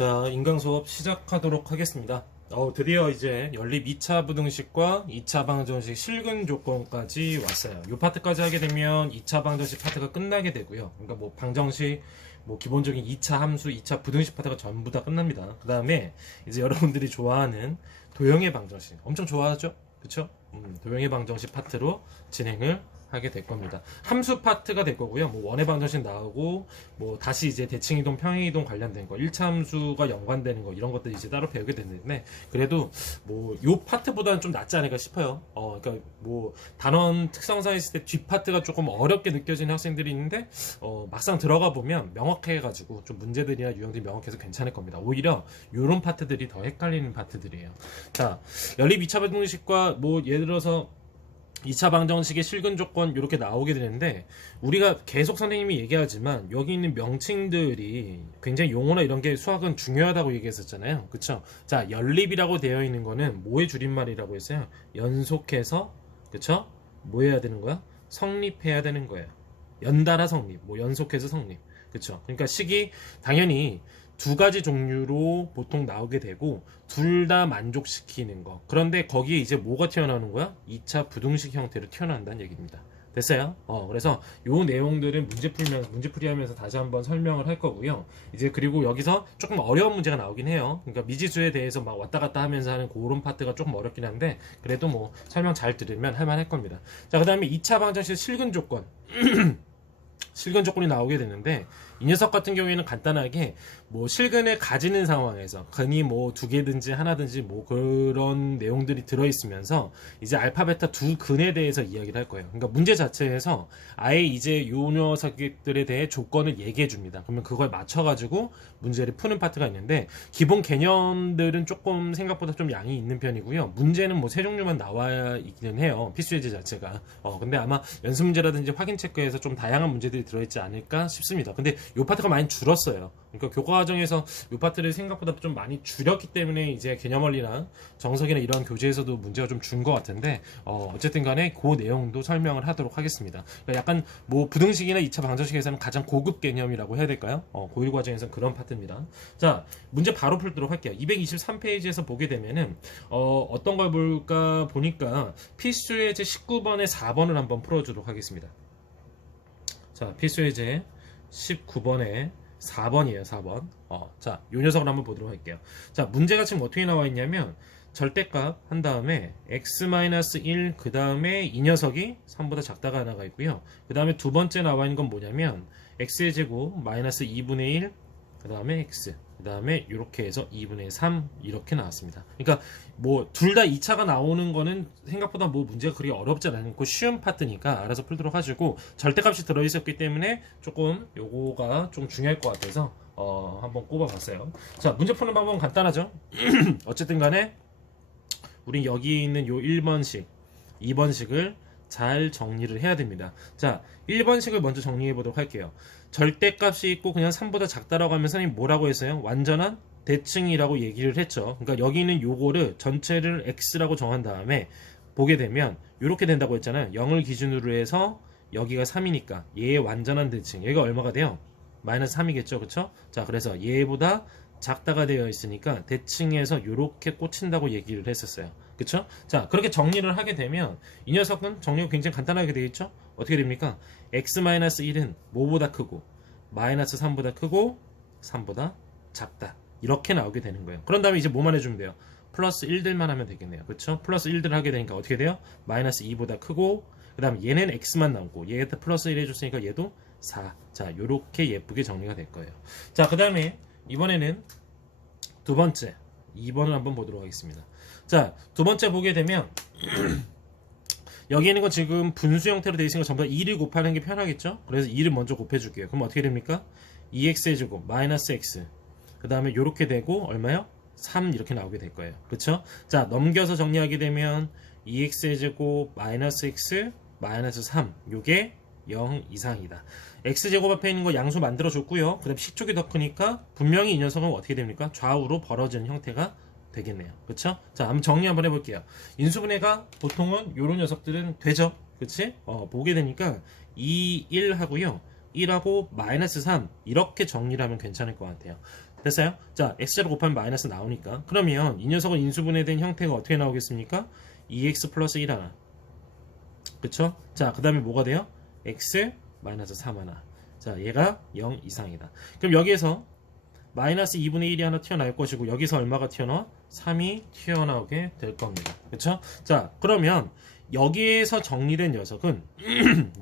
자, 인강 수업 시작하도록 하겠습니다. 드디어 이제 연립 2차 부등식과 2차 방정식 실근 조건까지 왔어요. 이 파트까지 하게 되면 2차 방정식 파트가 끝나게 되고요. 그러니까 뭐 방정식, 뭐 기본적인 2차 함수, 2차 부등식 파트가 전부 다 끝납니다. 그 다음에 이제 여러분들이 좋아하는 도형의 방정식, 엄청 좋아하죠? 그쵸? 도형의 방정식 파트로 진행을 하게 될 겁니다. 함수 파트가 될 거고요. 뭐 원의 방정식 나오고 뭐 다시 이제 대칭이동, 평행이동 관련된 거, 1차 함수가 연관되는 거 이런 것들 이제 따로 배우게 되는데 그래도 뭐 요 파트보다는 좀 낫지 않을까 싶어요. 그러니까 뭐 단원 특성상 있을 때 뒷 파트가 조금 어렵게 느껴지는 학생들이 있는데 막상 들어가 보면 명확해가지고 좀 문제들이나 유형들이 명확해서 괜찮을 겁니다. 오히려 요런 파트들이 더 헷갈리는 파트들이에요. 자, 연립 2차 방정식과 뭐 예를 들어서 2차 방정식의 실근 조건 이렇게 나오게 되는데 우리가 계속 선생님이 얘기하지만 여기 있는 명칭들이 굉장히 용어나 이런 게 수학은 중요하다고 얘기했었잖아요. 그쵸? 자, 연립이라고 되어 있는 거는 뭐의 줄임말이라고 했어요? 연속해서, 그쵸? 뭐 해야 되는 거야? 성립해야 되는 거예요. 연달아 성립, 뭐 연속해서 성립. 그쵸? 그러니까 식이 당연히 두 가지 종류로 보통 나오게 되고 둘 다 만족시키는 거. 그런데 거기에 이제 뭐가 튀어나오는 거야? 2차 부등식 형태로 튀어나온다는 얘기입니다. 됐어요? 그래서 요 내용들은 문제풀이 하면서 다시 한번 설명을 할 거고요. 이제 그리고 여기서 조금 어려운 문제가 나오긴 해요. 그러니까 미지수에 대해서 막 왔다 갔다 하면서 하는 그런 파트가 조금 어렵긴 한데 그래도 뭐 설명 잘 들으면 할만할 겁니다. 자, 그 다음에 2차 방정식 실근 조건. 실근 조건이 나오게 되는데 이 녀석 같은 경우에는 간단하게 뭐 실근을 가지는 상황에서 근이 뭐 두 개든지 하나든지 뭐 그런 내용들이 들어있으면서 이제 알파 베타 두 근에 대해서 이야기를 할 거예요. 그러니까 문제 자체에서 아예 이제 요 녀석들에 대해 조건을 얘기해 줍니다. 그러면 그걸 맞춰가지고 문제를 푸는 파트가 있는데 기본 개념들은 조금 생각보다 좀 양이 있는 편이고요. 문제는 뭐 세 종류만 나와 있기는 해요. 필수예제 자체가. 근데 아마 연습 문제라든지 확인 체크에서 좀 다양한 문제들이 들어있지 않을까 싶습니다. 근데 요 파트가 많이 줄었어요. 그러니까 교과 과정에서 요 파트를 생각보다 좀 많이 줄였기 때문에 이제 개념원리나 정석이나 이런 교재에서도 문제가 좀 준 것 같은데 어쨌든 간에 그 내용도 설명을 하도록 하겠습니다. 그러니까 약간 뭐 부등식이나 2차 방정식에서는 가장 고급 개념이라고 해야 될까요? 고1 과정에서는 그런 파트입니다. 자, 문제 바로 풀도록 할게요. 223페이지에서 보게 되면은 어떤 걸 볼까 보니까 필수예제 19번에 4번을 한번 풀어주도록 하겠습니다. 자, 필수예제 19번에 4번이에요. 4번. 자, 요 녀석을 한번 보도록 할게요. 자, 문제가 지금 어떻게 나와 있냐면 절대값 한 다음에 x-1 그 다음에 이 녀석이 3보다 작다가 하나가 있고요. 그 다음에 두 번째 나와 있는 건 뭐냐면 x의 제곱 마이너스 2분의 1 그 다음에 x 그 다음에 이렇게 해서 2분의 3 이렇게 나왔습니다. 그러니까 뭐 둘 다 2차가 나오는 거는 생각보다 뭐 문제가 그리 어렵지 않고 쉬운 파트니까 알아서 풀도록 하시고 절대값이 들어있었기 때문에 조금 요거가 좀 중요할 것 같아서 한번 꼽아봤어요. 자, 문제 푸는 방법은 간단하죠. 어쨌든 간에 우린 여기 있는 요 1번식 2번식을 잘 정리를 해야 됩니다. 자, 1번식을 먼저 정리해 보도록 할게요. 절대값이 있고 그냥 3보다 작다라고 하면 선생님 뭐라고 했어요? 완전한 대칭이라고 얘기를 했죠. 그러니까 여기 있는 요거를 전체를 x라고 정한 다음에 보게 되면 이렇게 된다고 했잖아요. 0을 기준으로 해서 여기가 3이니까 얘의 완전한 대칭 얘가 얼마가 돼요? 마이너스 3이겠죠. 그쵸? 자, 그래서 얘보다 작다가 되어 있으니까 대칭에서 이렇게 꽂힌다고 얘기를 했었어요. 그쵸? 자, 그렇게 정리를 하게 되면 이 녀석은 정리가 굉장히 간단하게 되어 있죠? 어떻게 됩니까? x-1은 뭐보다 크고 마이너스 3보다 크고 3보다 작다. 이렇게 나오게 되는 거예요. 그런 다음에 이제 뭐만 해주면 돼요? 플러스 1들만 하면 되겠네요. 그쵸? 플러스 1들 하게 되니까 어떻게 돼요? 마이너스 2보다 크고 그 다음에 얘는 x만 나오고 얘한테 플러스 1 해줬으니까 얘도 4. 자, 요렇게 예쁘게 정리가 될 거예요. 자, 그 다음에 이번에는 두 번째 2번을 한번 보도록 하겠습니다. 자, 두 번째 보게 되면 여기 있는 건 지금 분수 형태로 되어 있으니까 전부 다 2를 곱하는 게 편하겠죠? 그래서 2를 먼저 곱해줄게요. 그럼 어떻게 됩니까? 2x의 제곱 마이너스 x 그 다음에 요렇게 되고 얼마요? 3 이렇게 나오게 될 거예요. 그렇죠? 자, 넘겨서 정리하게 되면 2x의 제곱 마이너스 x 마이너스 3 요게 0 이상이다. x제곱 앞에 있는 거 양수 만들어줬고요. 그 다음 식쪽이 더 크니까 분명히 이 녀석은 어떻게 됩니까? 좌우로 벌어지는 형태가 되겠네요. 그쵸? 자, 한번 정리 한번 해볼게요. 인수분해가 보통은 요런 녀석들은 되죠? 그치? 보게 되니까 2, 1 하고요. 1하고 마이너스 3 이렇게 정리를 하면 괜찮을 것 같아요. 됐어요? 자, x제곱 곱하면 마이너스 나오니까. 그러면 이 녀석은 인수분해된 형태가 어떻게 나오겠습니까? 2x 플러스 1 하나. 그쵸? 자, 그 다음에 뭐가 돼요? x 마이너스 3 하나. 자, 얘가 0 이상이다. 그럼 여기에서 마이너스 2분의 1이 하나 튀어나올 것이고, 여기서 얼마가 튀어나와? 3이 튀어나오게 될 겁니다. 그쵸? 자, 그러면 여기에서 정리된 녀석은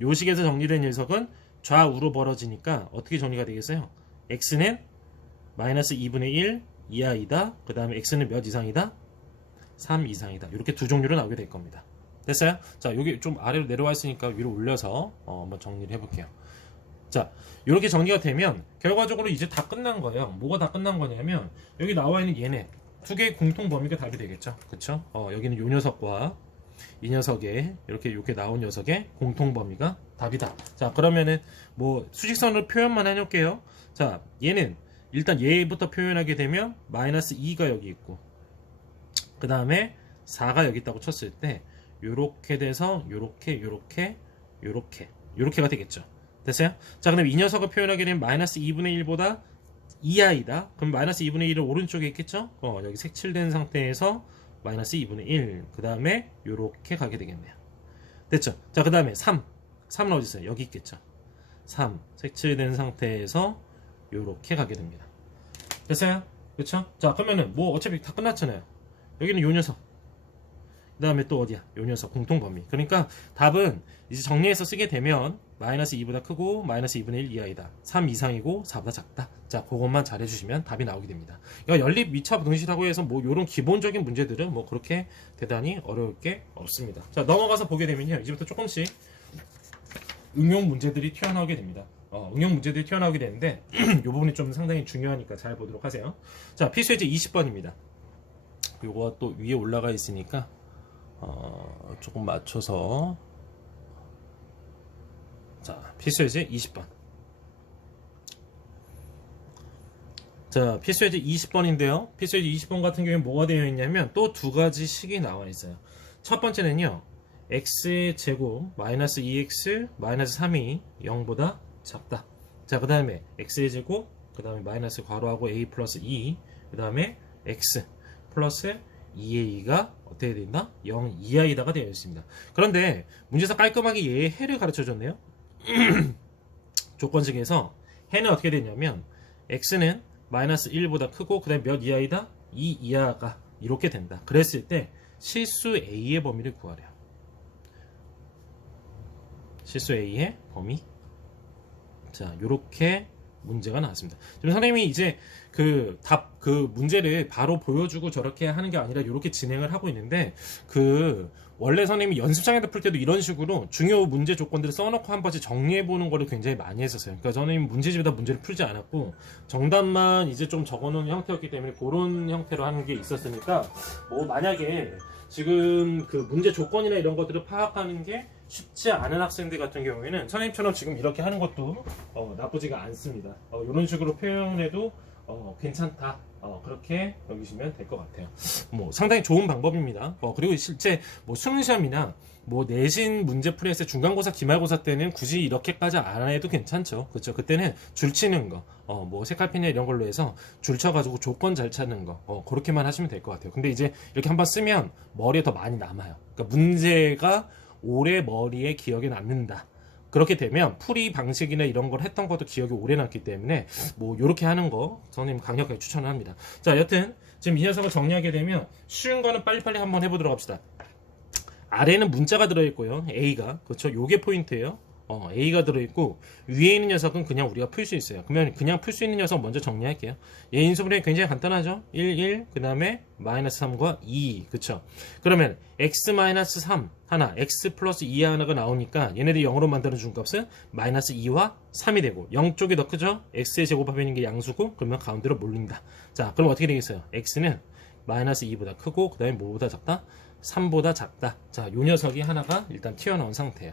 요 식에서 정리된 녀석은 좌우로 벌어지니까 어떻게 정리가 되겠어요? x는 마이너스 2분의 1 이하이다. 그 다음에 x는 몇 이상이다? 3 이상이다. 이렇게 두 종류로 나오게 될 겁니다. 됐어요? 자, 여기 좀 아래로 내려와 있으니까 위로 올려서 한번 정리를 해볼게요. 자, 이렇게 정리가 되면 결과적으로 이제 다 끝난 거예요. 뭐가 다 끝난 거냐면 여기 나와 있는 얘네 두 개의 공통 범위가 답이 되겠죠. 그쵸? 여기는 요 녀석과 이 녀석의 이렇게 나온 녀석의 공통 범위가 답이다. 자, 그러면은 뭐 수직선으로 표현만 해놓을게요. 자, 얘는 일단 얘부터 표현하게 되면 마이너스 2가 여기 있고, 그 다음에 4가 여기 있다고 쳤을 때 요렇게 돼서 요렇게가 되겠죠. 됐어요? 자, 그럼 이 녀석을 표현하게 되면 마이너스 2분의 1보다 이하이다. 그럼 마이너스 2분의 1은 오른쪽에 있겠죠? 여기 색칠된 상태에서 마이너스 2분의 1, 그 다음에 요렇게 가게 되겠네요. 됐죠? 자, 그 다음에 3은 어디 있어요? 여기 있겠죠? 3 색칠된 상태에서 요렇게 가게 됩니다. 됐어요? 그쵸? 자, 그러면은 뭐 어차피 다 끝났잖아요. 여기는 요 녀석, 그 다음에 또 어디야? 요 녀석 공통 범위. 그러니까 답은 이제 정리해서 쓰게 되면 마이너스 2보다 크고 마이너스 2분의 1 이하이다. 3 이상이고 4보다 작다. 자, 그것만 잘 해주시면 답이 나오게 됩니다. 그러니까 연립 미차 부등식이라고 해서 뭐 요런 기본적인 문제들은 뭐 그렇게 대단히 어려울 게 없습니다. 자, 넘어가서 보게 되면요, 이제부터 조금씩 응용 문제들이 튀어나오게 됩니다. 응용 문제들이 튀어나오게 되는데 이 부분이 좀 상당히 중요하니까 잘 보도록 하세요. 자, 필수예제 20번입니다. 요거 또 위에 올라가 있으니까 조금 맞춰서. 자, 필수예제 20번. 자, 필수예제 20번인데요. 필수예제 20번 같은 경우에 뭐가 되어 있냐면 또 두 가지 식이 나와 있어요. 첫 번째는요, x의 제곱 마이너스 2x 마이너스 3이 0보다 작다. 자, 그 다음에 x의 제곱, 그 다음에 마이너스 괄호하고 a 플러스 2, 그 다음에 x 플러스 2a가 어떻게 된다? 0 이하이다가 되어 있습니다. 그런데 문제에서 깔끔하게 얘의 해를 가르쳐 줬네요. 조건식에서 해는 어떻게 되냐면 x는 마이너스 1보다 크고 그 다음에 몇 이하이다? 2 이하가 이렇게 된다. 그랬을 때 실수 a의 범위를 구하래요. 실수 a의 범위. 자, 요렇게 문제가 나왔습니다. 지금 선생님이 이제 그 문제를 바로 보여주고 저렇게 하는 게 아니라 이렇게 진행을 하고 있는데, 원래 선생님이 연습장에다 풀 때도 이런 식으로 중요 문제 조건들을 써놓고 한 번씩 정리해 보는 거를 굉장히 많이 했었어요. 그러니까 선생님 문제집에다 문제를 풀지 않았고 정답만 이제 좀 적어놓은 형태였기 때문에 그런 형태로 하는 게 있었으니까, 뭐 만약에 지금 그 문제 조건이나 이런 것들을 파악하는 게 쉽지 않은 학생들 같은 경우에는 선생님처럼 지금 이렇게 하는 것도 나쁘지가 않습니다. 이런 식으로 표현해도 괜찮다. 그렇게 여기시면 될 것 같아요. 뭐 상당히 좋은 방법입니다. 그리고 실제 뭐 수능 시험이나 뭐 내신 문제 풀이했을 때 중간고사, 기말고사 때는 굳이 이렇게까지 안 해도 괜찮죠. 그렇죠? 그때는 줄 치는 거, 뭐 색깔펜이나 이런 걸로 해서 줄 쳐가지고 조건 잘 찾는 거, 그렇게만 하시면 될 것 같아요. 근데 이제 이렇게 한번 쓰면 머리에 더 많이 남아요. 그러니까 문제가 오래 머리에 기억에 남는다. 그렇게 되면 풀이 방식이나 이런 걸 했던 것도 기억이 오래 남기 때문에 뭐 이렇게 하는 거 선생님 강력하게 추천을 합니다. 자, 여튼 지금 이 녀석을 정리하게 되면 쉬운 거는 빨리빨리 한번 해보도록 합시다. 아래는 문자가 들어있고요, a가, 그렇죠? 요게 포인트예요. a가 들어있고 위에 있는 녀석은 그냥 우리가 풀 수 있어요. 그러면 그냥 풀 수 있는 녀석 먼저 정리할게요. 얘 인수분해 굉장히 간단하죠. 1, 그 다음에 마이너스 3과 2, 그쵸? 그러면 x 마이너스 3 하나, x 플러스 2 하나가 나오니까 얘네들이 0으로 만들어준 값은 마이너스 2와 3이 되고 0 쪽이 더 크죠? x의 제곱합인 게 양수고, 그러면 가운데로 몰린다. 자, 그럼 어떻게 되겠어요? x는 마이너스 2보다 크고 그 다음에 뭐보다 작다? 3보다 작다. 자, 요 녀석이 하나가 일단 튀어나온 상태예요.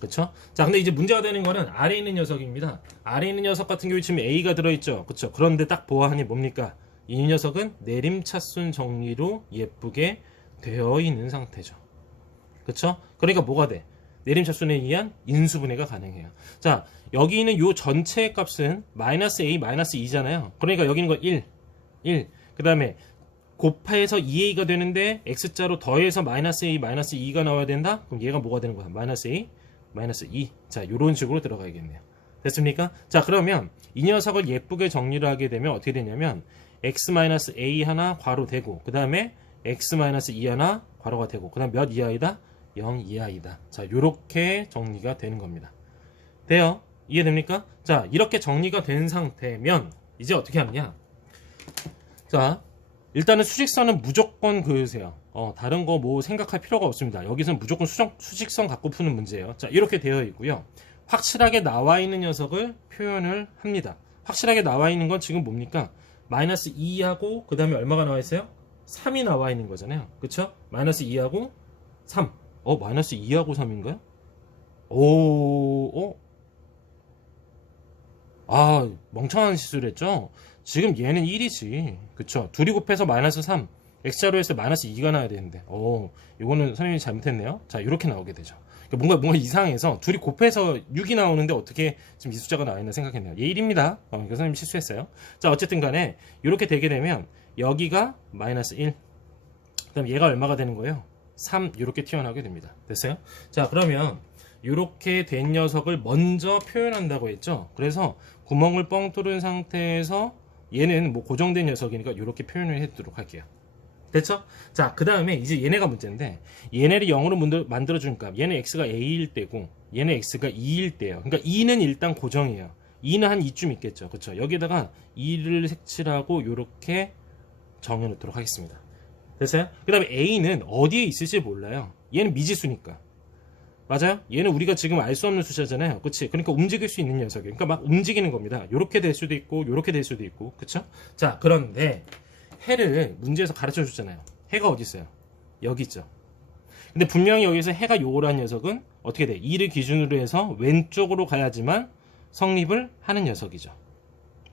그쵸? 자, 근데 이제 문제가 되는 거는 아래에 있는 녀석입니다. 아래에 있는 녀석 같은 경우에 지금 a가 들어있죠. 그쵸? 그런데 딱 보아하니 뭡니까? 이 녀석은 내림차순 정리로 예쁘게 되어 있는 상태죠. 그쵸? 그러니까 뭐가 돼? 내림차순에 의한 인수분해가 가능해요. 자, 여기 있는 요 전체의 값은 마이너스 a 마이너스 2잖아요. 그러니까 여기 있는 거 1. 그 다음에 곱해서 2a가 되는데 x자로 더해서 마이너스 a 마이너스 2가 나와야 된다? 그럼 얘가 뭐가 되는 거야? 마이너스 a 마이너스 2. 자, 요런 식으로 들어가야겠네요. 됐습니까? 자, 그러면 이 녀석을 예쁘게 정리를 하게 되면 어떻게 되냐면 x 마이너스 a 하나 괄호 되고 그 다음에 x 마이너스 2 하나 괄호가 되고 그 다음 몇 이하이다? 0 이하이다. 자, 요렇게 정리가 되는 겁니다. 돼요? 이해됩니까? 자, 이렇게 정리가 된 상태면 이제 어떻게 하느냐? 자, 일단은 수직선은 무조건 그으세요. 다른 거 뭐 생각할 필요가 없습니다. 여기서는 무조건 수직선 갖고 푸는 문제예요. 자, 이렇게 되어 있고요. 확실하게 나와 있는 녀석을 표현을 합니다. 확실하게 나와 있는 건 지금 뭡니까? 마이너스 2하고 그 다음에 얼마가 나와 있어요? 3이 나와 있는 거잖아요. 그쵸? 마이너스 2하고 3. 마이너스 2하고 3인가요? 멍청한 실수를 했죠? 지금 얘는 1이지. 그쵸? 둘이 곱해서 마이너스 3. x자로 해서 마이너스 2가 나와야 되는데. 이거는 선생님이 잘못했네요. 자, 이렇게 나오게 되죠. 그러니까 뭔가 이상해서 둘이 곱해서 6이 나오는데 어떻게 지금 이 숫자가 나와 있나 생각했네요. 얘 1입니다. 그래서 선생님이 실수했어요. 자, 어쨌든 간에 이렇게 되게 되면 여기가 마이너스 1. 그 다음 얘가 얼마가 되는 거예요? 3 이렇게 튀어나오게 됩니다. 됐어요? 자, 그러면 이렇게 된 녀석을 먼저 표현한다고 했죠. 그래서 구멍을 뻥 뚫은 상태에서 얘는 뭐 고정된 녀석이니까 이렇게 표현을 해두도록 할게요. 됐죠? 자, 그 다음에 이제 얘네가 문제인데 얘네를 0으로 만들어준 값 얘는 x가 a일 때고 얘는 x가 2일 때예요. 그러니까 2는 일단 고정이에요. 2는 한 2쯤 있겠죠. 그쵸? 여기다가 2를 색칠하고 이렇게 정해놓도록 하겠습니다. 됐어요? 그 다음에 a는 어디에 있을지 몰라요. 얘는 미지수니까. 맞아요? 얘는 우리가 지금 알 수 없는 숫자잖아요. 그치? 그러니까 움직일 수 있는 녀석이에요. 그러니까 막 움직이는 겁니다. 요렇게 될 수도 있고 요렇게 될 수도 있고. 그쵸? 자, 그런데 해를 문제에서 가르쳐 줬잖아요. 해가 어디 있어요? 여기 있죠. 근데 분명히 여기서 해가 요란 녀석은 어떻게 돼? 2를 기준으로 해서 왼쪽으로 가야지만 성립을 하는 녀석이죠.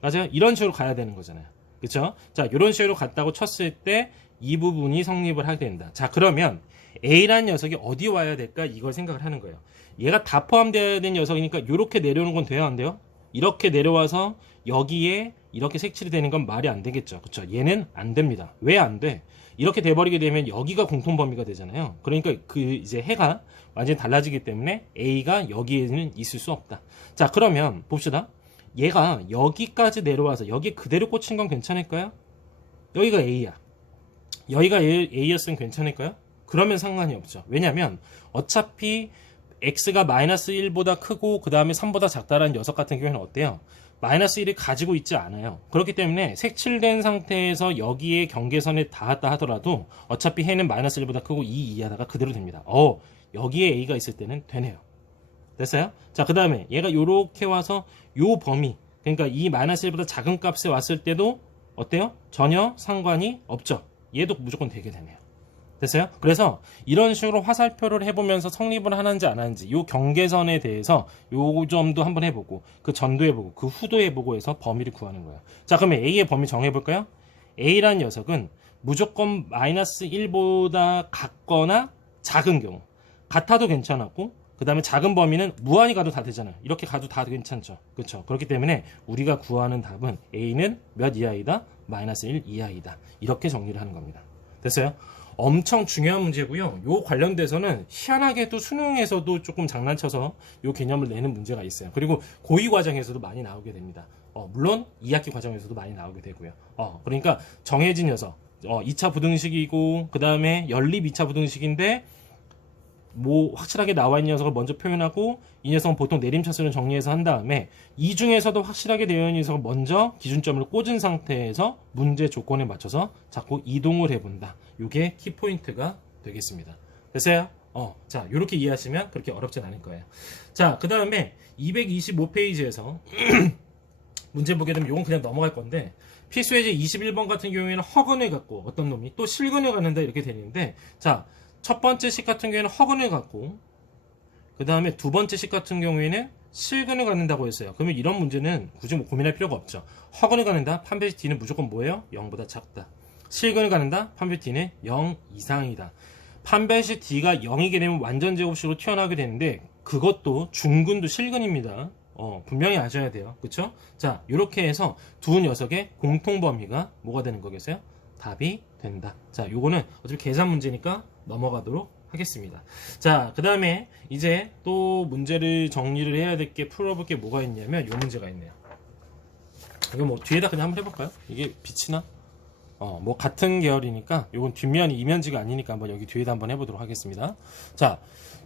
맞아요? 이런 식으로 가야 되는 거잖아요. 그쵸? 자, 이런 식으로 갔다고 쳤을 때 이 부분이 성립을 하게 된다. 자, 그러면 A라는 녀석이 어디 와야 될까? 이걸 생각을 하는 거예요. 얘가 다 포함되어야 되는 녀석이니까 이렇게 내려오는 건 돼야 안 돼요? 이렇게 내려와서 여기에 이렇게 색칠이 되는 건 말이 안 되겠죠. 그쵸? 얘는 안 됩니다. 왜 안 돼? 이렇게 돼버리게 되면 여기가 공통 범위가 되잖아요. 그러니까 그 이제 해가 완전히 달라지기 때문에 A가 여기에는 있을 수 없다. 자, 그러면 봅시다. 얘가 여기까지 내려와서 여기에 그대로 꽂힌 건 괜찮을까요? 여기가 A야. 여기가 A였으면 괜찮을까요? 그러면 상관이 없죠. 왜냐면 어차피 X가 마이너스 1보다 크고 그 다음에 3보다 작다라는 녀석 같은 경우에는 어때요? 마이너스 1을 가지고 있지 않아요. 그렇기 때문에 색칠된 상태에서 여기에 경계선에 닿았다 하더라도 어차피 해는 마이너스 1보다 크고 2 이하다가 그대로 됩니다. 여기에 A가 있을 때는 되네요. 됐어요? 자, 그 다음에 얘가 요렇게 와서 요 범위, 그러니까 이 마이너스 1보다 작은 값에 왔을 때도 어때요? 전혀 상관이 없죠. 얘도 무조건 되게 되네요. 됐어요? 그래서 이런 식으로 화살표를 해보면서 성립을 하는지 안 하는지 요 경계선에 대해서 요 점도 한번 해보고 그 전도 해보고 그 후도 해보고 해서 범위를 구하는 거예요. 자, 그러면 A의 범위 정해볼까요? A라는 녀석은 무조건 마이너스 1보다 같거나 작은 경우, 같아도 괜찮았고 그 다음에 작은 범위는 무한히 가도 다 되잖아요. 이렇게 가도 다 괜찮죠. 그렇죠? 그렇기 때문에 우리가 구하는 답은 A는 몇 이하이다? 마이너스 1 이하이다. 이렇게 정리를 하는 겁니다. 됐어요? 엄청 중요한 문제고요. 요 관련돼서는 희한하게도 수능에서도 조금 장난쳐서 요 개념을 내는 문제가 있어요. 그리고 고2 과정에서도 많이 나오게 됩니다. 물론 2학기 과정에서도 많이 나오게 되고요. 그러니까 정해진 녀석, 2차 부등식이고 그 다음에 연립 2차 부등식인데 뭐 확실하게 나와 있는 녀석을 먼저 표현하고 이 녀석은 보통 내림차순을 정리해서 한 다음에 이 중에서도 확실하게 되어 있는 녀석을 먼저 기준점을 꽂은 상태에서 문제 조건에 맞춰서 자꾸 이동을 해본다. 이게 키포인트가 되겠습니다. 됐어요? 자, 이렇게 이해하시면 그렇게 어렵진 않을 거예요. 자, 그 다음에 225페이지에서 문제 보게 되면 이건 그냥 넘어갈 건데 필수예제 21번 같은 경우에는 허근을 갖고 어떤 놈이 또 실근을 갖는다 이렇게 되는데, 자, 첫 번째 식 같은 경우에는 허근을 갖고 그 다음에 두 번째 식 같은 경우에는 실근을 갖는다고 했어요. 그러면 이런 문제는 굳이 뭐 고민할 필요가 없죠. 허근을 갖는다. 판별식 D는 무조건 뭐예요? 0보다 작다. 실근을 갖는다. 판별식 D는 0 이상이다. 판별식 D가 0이게 되면 완전 제곱식으로 튀어나오게 되는데 그것도 중근도 실근입니다. 분명히 아셔야 돼요. 그쵸? 자, 이렇게 해서 두 녀석의 공통 범위가 뭐가 되는 거겠어요? 답이 된다. 자, 요거는 어차피 계산 문제니까 넘어가도록 하겠습니다. 자, 그 다음에 이제 또 문제를 정리를 해야 될 게 풀어볼 게 뭐가 있냐면 요 문제가 있네요. 이거 뭐 뒤에다 그냥 한번 해볼까요? 이게 비치나? 뭐 같은 계열이니까 요건 뒷면이 이면지가 아니니까 한번 여기 뒤에다 한번 해보도록 하겠습니다. 자,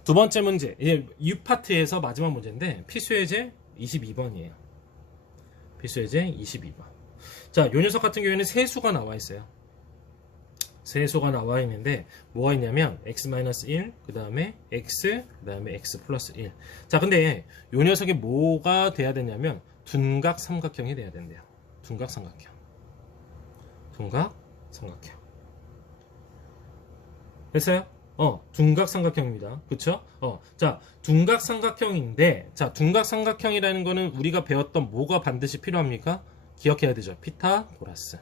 두 번째 문제. 이제 U 파트에서 마지막 문제인데 필수예제 22번이에요. 필수예제 22번. 자, 요 녀석 같은 경우에는 세수가 나와 있어요. 세수가 나와 있는데 뭐가 있냐면 x-1, 그 다음에 x, 그 다음에 x 플러스 1. 자, 근데 요 녀석이 뭐가 돼야 되냐면 둔각 삼각형이 돼야 된대요. 둔각 삼각형. 둔각 삼각형. 됐어요? 둔각 삼각형입니다. 그쵸? 자, 둔각 삼각형인데, 자, 둔각 삼각형이라는 거는 우리가 배웠던 뭐가 반드시 필요합니까? 기억해야 되죠. 피타고라스.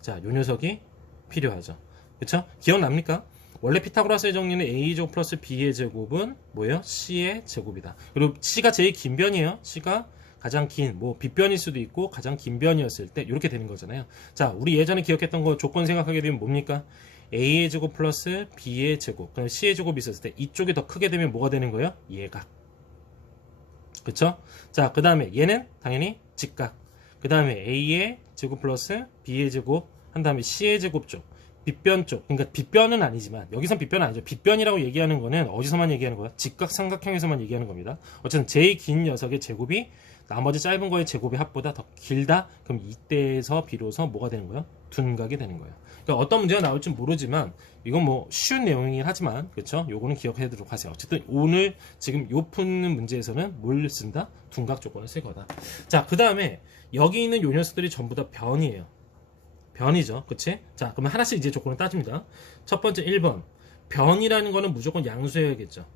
자, 요 녀석이 필요하죠. 그쵸? 기억납니까? 원래 피타고라스의 정리는 a제곱 플러스 b의 제곱은 뭐예요? c의 제곱이다. 그리고 c가 제일 긴 변이에요. c가 가장 긴, 뭐 빗변일 수도 있고 가장 긴 변이었을 때 이렇게 되는 거잖아요. 자, 우리 예전에 기억했던 거 조건 생각하게 되면 뭡니까? a의 제곱 플러스 b의 제곱, 그다음에 c의 제곱이 있었을 때 이쪽이 더 크게 되면 뭐가 되는 거예요? 예각. 그쵸? 자, 그 다음에 얘는 당연히 직각. 그 다음에 a의 제곱 플러스 b의 제곱 한 다음에 c의 제곱 쪽, 빗변 쪽. 그러니까 빗변은 아니지만 여기선 빗변은 아니죠. 빗변이라고 얘기하는 거는 어디서만 얘기하는 거야? 직각 삼각형에서만 얘기하는 겁니다. 어쨌든 제일 긴 녀석의 제곱이 나머지 짧은 거의 제곱의 합보다 더 길다? 그럼 이때에서 비로소 뭐가 되는 거예요? 둔각이 되는 거예요. 그러니까 어떤 문제가 나올지 모르지만 이건 뭐 쉬운 내용이긴 하지만 그렇죠? 요거는 기억해두도록 하세요. 어쨌든 오늘 지금 요 푸는 문제에서는 뭘 쓴다? 둔각 조건을 쓸 거다. 자, 그 다음에 여기 있는 요 녀석들이 전부 다 변이에요. 변이죠. 그치? 자, 그러면 하나씩 이제 조건을 따집니다. 첫 번째 1번. 변이라는 거는 무조건 양수해야겠죠.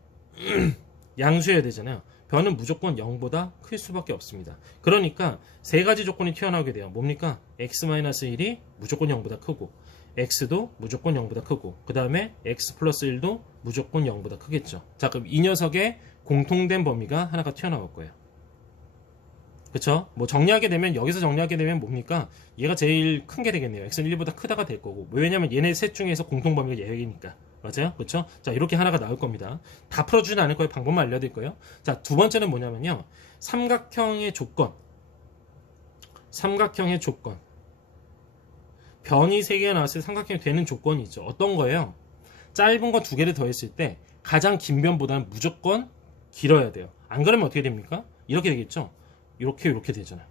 양수해야 되잖아요. 변은 무조건 0보다 클 수밖에 없습니다. 그러니까 세 가지 조건이 튀어나오게 돼요. 뭡니까? x-1이 무조건 0보다 크고 x도 무조건 0보다 크고 그 다음에 x 플러스 1도 무조건 0보다 크겠죠. 자, 그럼 이 녀석의 공통된 범위가 하나가 튀어나올 거예요. 그쵸? 뭐 정리하게 되면 여기서 정리하게 되면 뭡니까? 얘가 제일 큰 게 되겠네요. x는 1보다 크다가 될 거고 왜냐면 얘네 셋 중에서 공통 범위가 얘이니까. 맞아요? 그쵸? 자, 이렇게 하나가 나올 겁니다. 다 풀어주진 않을 거예요. 방법만 알려드릴 거예요. 자, 두 번째는 뭐냐면요. 삼각형의 조건. 삼각형의 조건. 변이 3개가 나왔을 때 삼각형이 되는 조건이 있죠. 어떤 거예요? 짧은 거 2개를 더했을 때 가장 긴 변보다는 무조건 길어야 돼요. 안 그러면 어떻게 됩니까? 이렇게 되겠죠? 이렇게 되잖아요.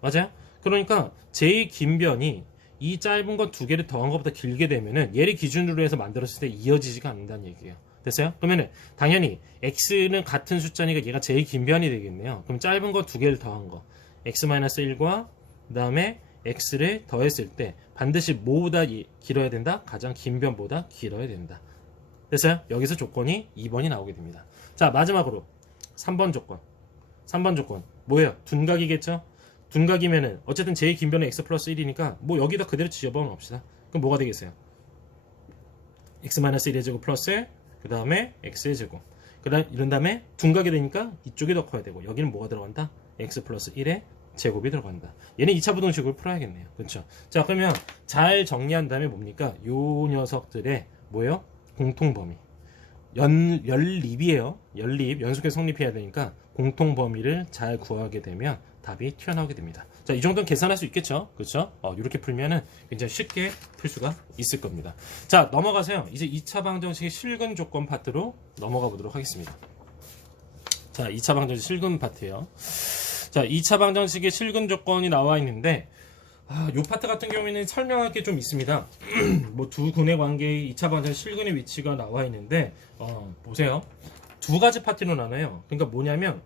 맞아요? 그러니까 제일 긴 변이 이 짧은 건 2개를 더한 것보다 길게 되면은 얘를 기준으로 해서 만들었을 때 이어지지가 않는다는 얘기예요. 됐어요? 그러면은 당연히 x는 같은 숫자니까 얘가 제일 긴 변이 되겠네요. 그럼 짧은 거 2개를 더한 거 x-1과 그 다음에 x를 더했을 때 반드시 뭐보다 길어야 된다? 가장 긴 변보다 길어야 된다. 됐어요? 여기서 조건이 2번이 나오게 됩니다. 자, 마지막으로 3번 조건. 3번 조건 뭐예요? 둔각이겠죠? 둔각이면은 어쨌든 제일 긴 변은 x 플러스 1이니까 뭐 여기다 그대로 지어봐 봅시다. 그럼 뭐가 되겠어요? x-1의 제곱 플러스 그 다음에 x의 제곱 이런 다음에 둔각이 되니까 이쪽이 더 커야 되고 여기는 뭐가 들어간다? x 플러스 1의 제곱이 들어간다. 얘는 2차 부등식을 풀어야겠네요. 그렇죠? 자, 그러면 잘 정리한 다음에 뭡니까? 요 녀석들의 뭐예요? 공통범위 연립이에요. 연립, 연속해서 성립해야 되니까 공통 범위를 잘 구하게 되면 답이 튀어나오게 됩니다. 자, 이 정도는 계산할 수 있겠죠? 그렇죠? 이렇게 풀면은 굉장히 쉽게 풀 수가 있을 겁니다. 자, 넘어가세요. 이제 2차 방정식의 실근 조건 파트로 넘어가 보도록 하겠습니다. 자, 2차 방정식 실근 파트예요. 자, 2차 방정식의 실근 조건이 나와 있는데 요 파트 같은 경우에는 설명할 게 좀 있습니다. 뭐 두 근의 관계의 2차 방정식 실근의 위치가 나와 있는데 보세요. 두 가지 파트로 나눠요. 그러니까 뭐냐면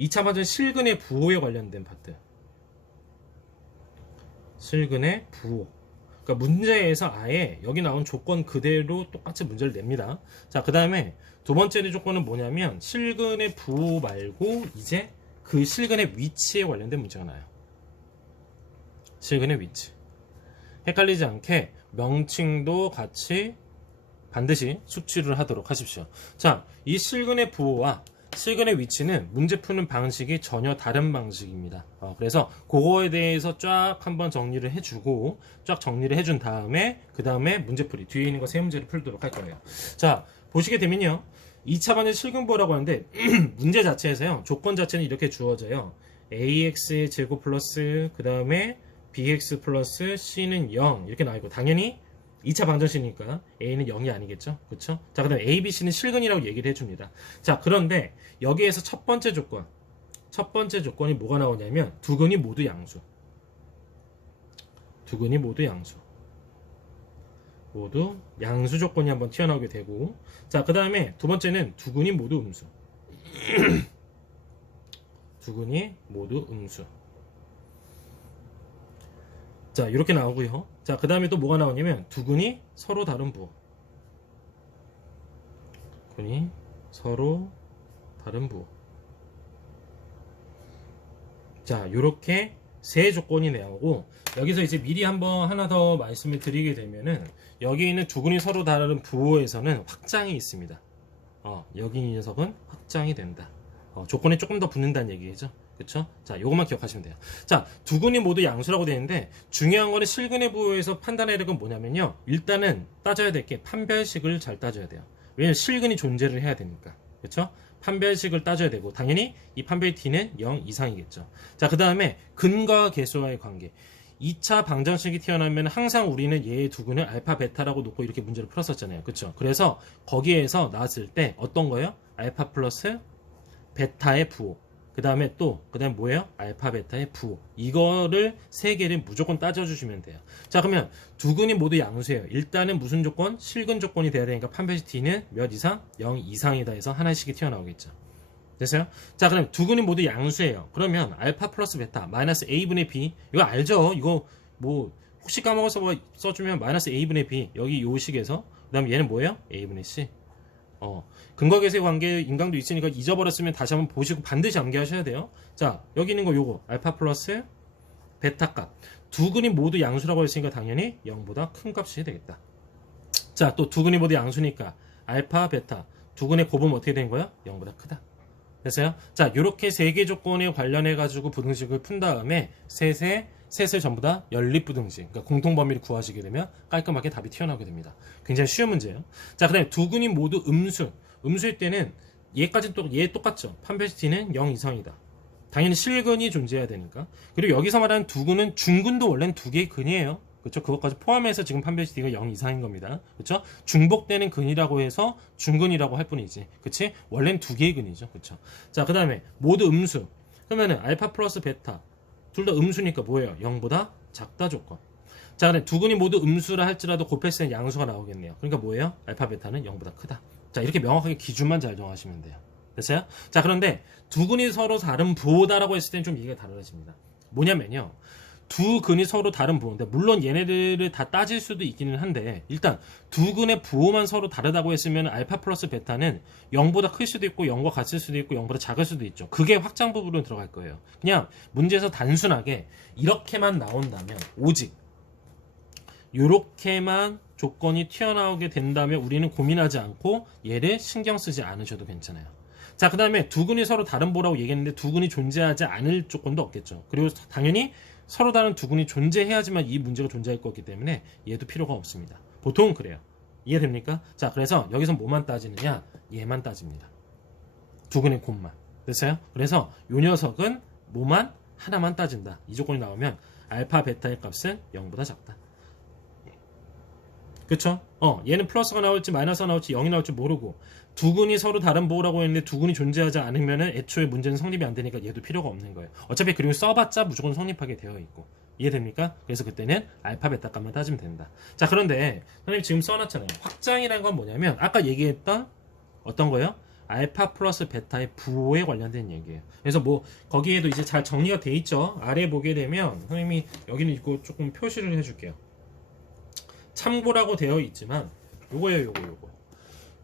2차 방정식 실근의 부호에 관련된 파트. 실근의 부호. 그러니까 문제에서 아예 여기 나온 조건 그대로 똑같이 문제를 냅니다. 자, 그 다음에 두 번째 조건은 뭐냐면 실근의 부호 말고 이제 그 실근의 위치에 관련된 문제가 나요. 실근의 위치. 헷갈리지 않게 명칭도 같이 반드시 숙지를 하도록 하십시오. 자, 이 실근의 부호와 실근의 위치는 문제 푸는 방식이 전혀 다른 방식입니다. 그래서 그거에 대해서 쫙 한번 정리를 해주고 쫙 정리를 해준 다음에 그 다음에 문제풀이 뒤에 있는 거 세 문제를 풀도록 할 거예요. 자, 보시게 되면요, 2차 방정 실근부호라고 하는데 문제 자체에서요, 조건 자체는 이렇게 주어져요. ax의 제곱 플러스 그 다음에 bx 플러스 c는 0 이렇게 나와있고, 당연히 2차 방정식이니까 a는 0이 아니겠죠, 그쵸? 자, 그 다음에 a, b, c는 실근이라고 얘기를 해줍니다. 자, 그런데 여기에서 첫 번째 조건이 뭐가 나오냐면 두 근이 모두 양수, 모두 양수 조건이 한번 튀어나오게 되고, 자, 그 다음에 두 번째는 두 근이 모두 음수 자, 이렇게 나오고요. 자, 그 다음에 또 뭐가 나오냐면 두 근이 서로 다른 부호, 자, 요렇게 세 조건이 나오고, 여기서 이제 미리 한번 하나 더 말씀을 드리게 되면은 여기 있는 두 근이 서로 다른 부호에서는 확장이 있습니다. 여기 이 녀석은 확장이 된다. 조건이 조금 더 붙는다는 얘기죠. 그쵸? 자, 요것만 기억하시면 돼요. 자, 두 근이 모두 양수라고 되어 있는데 중요한 거는 실근의 부호에서 판단해야 될 건 뭐냐면요, 일단은 따져야 될 게 판별식을 잘 따져야 돼요. 왜냐면 실근이 존재를 해야 되니까. 그쵸? 판별식을 따져야 되고, 당연히 이 판별 t는 0 이상이겠죠. 자, 그 다음에 근과 계수와의 관계. 2차 방정식이 튀어나오면 항상 우리는 얘의 두 근을 알파 베타라고 놓고 이렇게 문제를 풀었었잖아요. 그쵸? 그래서 거기에서 나왔을 때 어떤 거예요? 알파 플러스 베타의 부호, 그 다음에 뭐예요? 알파 베타의 부호. 이거를 세 개를 무조건 따져주시면 돼요. 자, 그러면 두 근이 모두 양수예요. 일단은 무슨 조건? 실근 조건이 돼야 되니까 판별식 t는 몇 이상? 0 이상이다 해서 하나씩이 튀어나오겠죠. 됐어요? 자, 그럼 두 근이 모두 양수예요. 그러면 알파 플러스 베타 마이너스 a분의 b, 이거 알죠? 이거 뭐 혹시 까먹어서 뭐 써주면 마이너스 a분의 b, 여기 요 식에서, 그 다음에 얘는 뭐예요? a분의 c. 근과 계수의 관계 인강도 있으니까 잊어버렸으면 다시 한번 보시고 반드시 암기하셔야 돼요. 자, 여기 있는 거 요거 알파 플러스 베타 값, 두 근이 모두 양수라고 했으니까 당연히 0보다 큰 값이 되겠다. 자, 또 두 근이 모두 양수니까 알파 베타 두 근의 곱은 어떻게 된 거야? 0보다 크다. 됐어요? 자, 요렇게 세 개 조건에 관련해 가지고 부등식을 푼 다음에 셋을 전부 다 연립부등식, 그러니까 공통범위를 구하시게 되면 깔끔하게 답이 튀어나오게 됩니다. 굉장히 쉬운 문제예요. 자, 그 다음에 두 근이 모두 음수일 때는 얘까지는 또 얘 똑같죠. 판별식 t는 0 이상이다. 당연히 실근이 존재해야 되니까. 그리고 여기서 말하는 두 근은 중근도 원래는 두 개의 근이에요. 그렇죠? 그것까지 포함해서 지금 판별식 t가 0 이상인 겁니다. 그렇죠? 중복되는 근이라고 해서 중근이라고 할 뿐이지. 그치? 원래는 두 개의 근이죠. 그렇죠? 자, 그 다음에 모두 음수. 그러면은 알파 플러스 베타 둘 다 음수니까 뭐예요? 0보다 작다 조건. 자, 그래 두 근이 모두 음수라 할지라도 곱했을 때는 양수가 나오겠네요. 그러니까 뭐예요? 알파 베타는 0보다 크다. 자, 이렇게 명확하게 기준만 잘 정하시면 돼요. 됐어요? 자, 그런데 두 근이 서로 다른 부호다라고 했을 때는 좀 이해가 달라집니다. 뭐냐면요, 두 근이 서로 다른 부호인데, 물론 얘네들을 다 따질 수도 있기는 한데, 일단 두 근의 부호만 서로 다르다고 했으면 알파 플러스 베타는 0보다 클 수도 있고 0과 같을 수도 있고 0보다 작을 수도 있죠. 그게 확장 부분으로 들어갈 거예요. 그냥 문제에서 단순하게 이렇게만 나온다면, 오직 이렇게만 조건이 튀어나오게 된다면 우리는 고민하지 않고 얘를 신경 쓰지 않으셔도 괜찮아요. 자, 그 다음에 두 근이 서로 다른 부호라고 얘기했는데 두 근이 존재하지 않을 조건도 없겠죠. 그리고 당연히 서로 다른 두 근이 존재해야지만 이 문제가 존재할 거기 때문에 얘도 필요가 없습니다. 보통은 그래요. 이해됩니까? 자, 그래서 여기서 뭐만 따지느냐? 얘만 따집니다. 두 근의 곱만. 됐어요? 그래서 요 녀석은 뭐만? 하나만 따진다. 이 조건이 나오면 알파 베타의 값은 0보다 작다. 그쵸? 얘는 플러스가 나올지 마이너스가 나올지 0이 나올지 모르고, 두 근이 서로 다른 부호라고 했는데 두 근이 존재하지 않으면은 애초에 문제는 성립이 안 되니까 얘도 필요가 없는 거예요. 어차피 그리고 써봤자 무조건 성립하게 되어 있고. 이해됩니까? 그래서 그때는 알파 베타 값만 따지면 된다. 자, 그런데 선생님 지금 써놨잖아요. 확장이라는 건 뭐냐면 아까 얘기했던 어떤 거예요? 알파 플러스 베타의 부호에 관련된 얘기예요. 그래서 뭐 거기에도 이제 잘 정리가 돼 있죠. 아래 보게 되면 선생님이 여기는 이거 조금 표시를 해줄게요. 참고라고 되어 있지만 요거예요. 요거